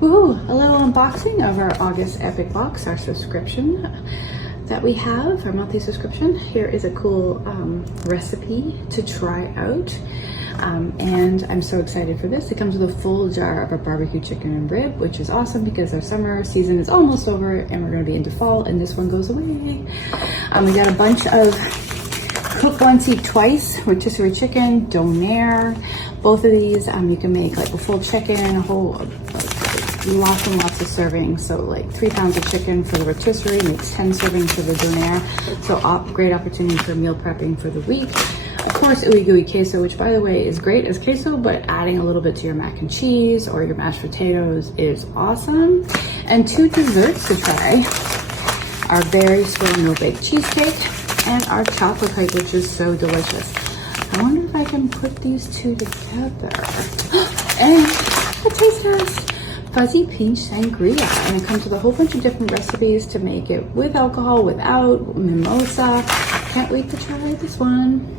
Woohoo! A little unboxing of our August Epic Box, our subscription that we have, our monthly subscription. Here is a cool recipe to try out. And I'm so excited for this. It comes with a full jar of our barbecue chicken and rib, which is awesome because our summer season is almost over and we're gonna be into fall and this one goes away. We got a bunch of cook once, eat twice rotisserie chicken, donair. Both of these, you can make like a full chicken, a whole, lots and lots of servings. So like 3 pounds of chicken for the rotisserie makes 10 servings for the donair. So great opportunity for meal prepping for the week. Of course, ooey gooey queso, which by the way is great as queso, but adding a little bit to your mac and cheese or your mashed potatoes is awesome. And 2 desserts to try: our berry swirl no-bake cheesecake and our chocolate cake, which is so delicious. I wonder if I can put these 2 together. And a taste test. Fuzzy peach sangria, and it comes with a whole bunch of different recipes to make it with alcohol, without, mimosa. Can't wait to try this one.